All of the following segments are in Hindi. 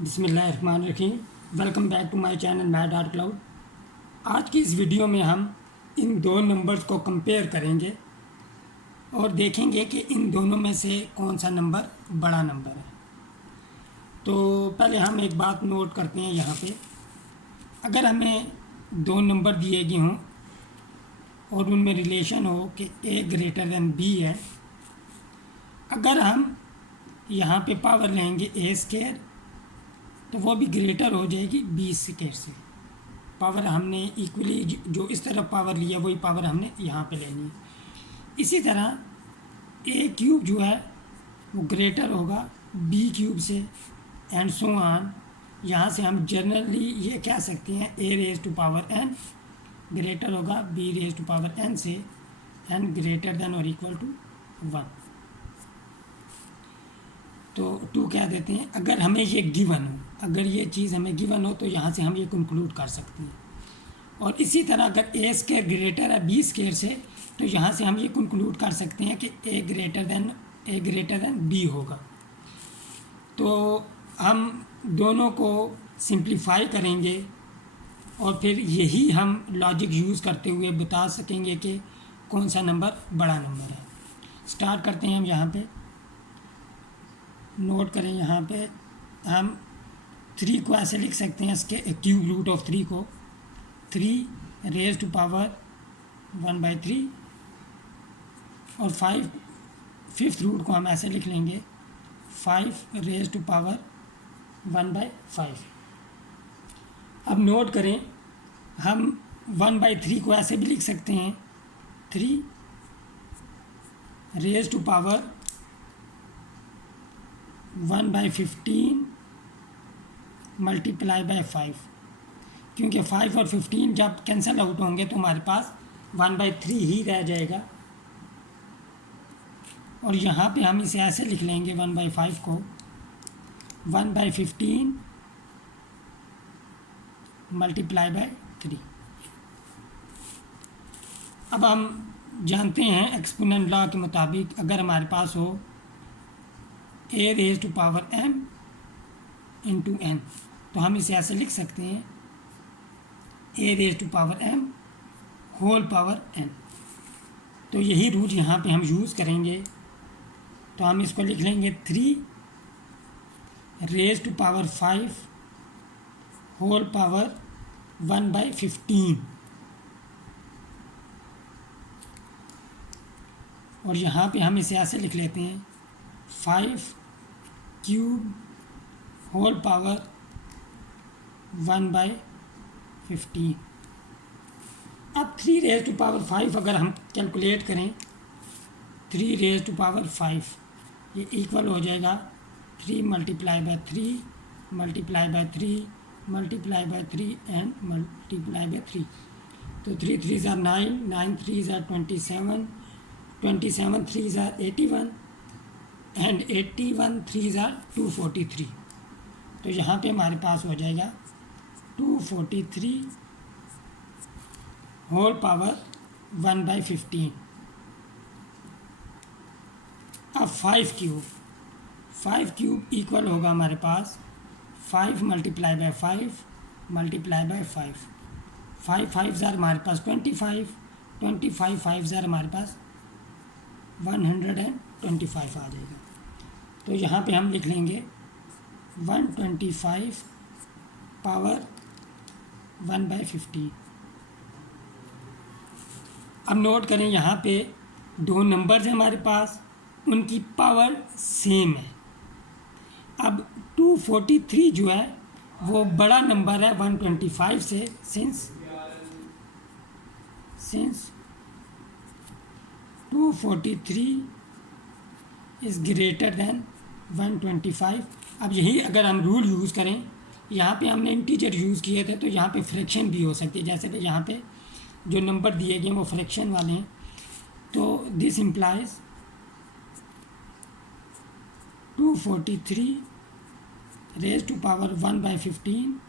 बिस्मिल्लाहिर्रहमानिर्रहीम। Welcome back to my channel mad art cloud. आज की इस वीडियो में हम इन दो नंबर्स को कंपेयर करेंगे और देखेंगे कि इन दोनों में से कौन सा नंबर बड़ा नंबर है। तो पहले हम एक बात नोट करते हैं यहाँ पे, अगर हमें दो नंबर दिए गए हों और उनमें रिलेशन हो कि ए ग्रेटर देन बी है, अगर हम यहाँ पे पावर लेंगे ए स्केयर तो वो भी ग्रेटर हो जाएगी बी स्केयर से। पावर हमने इक्वली जो इस तरफ पावर लिया वही पावर हमने यहाँ पे लेनी है। इसी तरह ए क्यूब जो है वो ग्रेटर होगा बी क्यूब से एंड सो ऑन। यहाँ से हम जनरली ये कह सकते हैं a raise to power n greater होगा b raise to power n से एन ग्रेटर देन और इक्वल टू 1। तो 2 कह देते हैं। अगर हमें ये गिवन हो, अगर ये चीज़ हमें गिवन हो तो यहाँ से हम ये कंक्लूड कर सकते हैं। और इसी तरह अगर ए स्केयर ग्रेटर है बी स्केयर से तो यहाँ से हम ये कंक्लूड कर सकते हैं कि ए ग्रेटर देन बी होगा। तो हम दोनों को सिंप्लीफाई करेंगे और फिर यही हम लॉजिक यूज़ करते हुए बता सकेंगे कि कौन सा नंबर बड़ा नंबर है। स्टार्ट करते हैं हम यहाँ पे। नोट करें यहाँ पे हम 3 को ऐसे लिख सकते हैं, इसके क्यूब रूट ऑफ 3 को 3 रेज टू पावर 1/3 और 5th रूट को हम ऐसे लिख लेंगे 5 रेज टू पावर 1/5। अब नोट करें हम 1/3 को ऐसे भी लिख सकते हैं 3 raise to power 1/15 multiply by 5, क्योंकि 5 और 15 जब कैंसिल आउट होंगे तो हमारे पास 1/3 ही रह जाएगा। और यहाँ पे हम इसे ऐसे लिख लेंगे 1/5 को 1/15 मल्टीप्लाई बाय 3। अब हम जानते हैं एक्सपोनेंट लॉ के मुताबिक अगर हमारे पास हो a raise to power m into n तो हम इसे ऐसे लिख सकते हैं a raise to power m whole power n। तो यही रूट यहाँ पे हम यूज़ करेंगे। तो हम इसको लिख लेंगे 3 raise to power 5 whole power 1/15 और यहाँ पे हम इसे ऐसे लिख लेते हैं 5 क्यूब होल पावर 1/15। अब 3 रेज टू पावर 5 अगर हम कैलकुलेट करें 3 रेज टू पावर 5 ये इक्वल हो जाएगा 3 multiply by 3 multiply by 3 multiply by 3 and multiply by 3। तो 3 3 ज़ार 9 9 3 ज़ार 27 27 3 ज़ार 81 एंड 81 3 ज़ार 243। तो यहाँ पे हमारे पास हो जाएगा 243 होल पावर 1/15। अब 5 क्यूब इक्वल होगा हमारे पास 5 मल्टीप्लाई बाय 5 मल्टीप्लाई बाय 5 5 5 ज़ार हमारे पास 25 25 5 ज़ार हमारे पास 125 आ जाएगा। तो यहाँ पे हम लिख लेंगे 125 पावर 1/15। अब नोट करें यहाँ पे दो नंबर्स हैं हमारे पास, उनकी पावर सेम है। अब 243 जो है वो बड़ा नंबर है 125 से, सिंस 243 इज़ ग्रेटर देन 125। अब यही अगर हम रूल यूज़ करें, यहाँ पे हमने इंटीजर यूज़ किए थे तो यहाँ पे फ्रैक्शन भी हो सकती है, जैसे कि यहाँ पे जो नंबर दिए गए हैं वो फ्रैक्शन वाले हैं। तो this implies 243 raise to power 1/15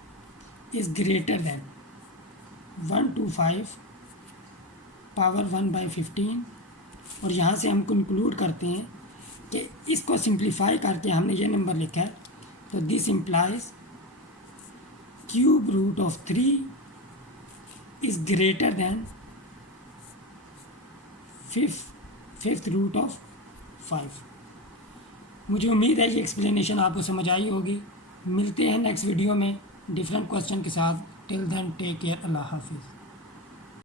is greater than 125 power 1/15। और यहाँ से हम कंक्लूड करते हैं कि इसको सिंप्लीफाई करके हमने ये नंबर लिखा है। तो this implies cube root of 3 is greater than fifth root of 5। मुझे उम्मीद है ये एक्सप्लेनेशन आपको समझ आई होगी। मिलते हैं नेक्स्ट वीडियो में डिफरेंट क्वेश्चन के साथ। टिल देन टेक केयर, अल्लाह हाफिज़।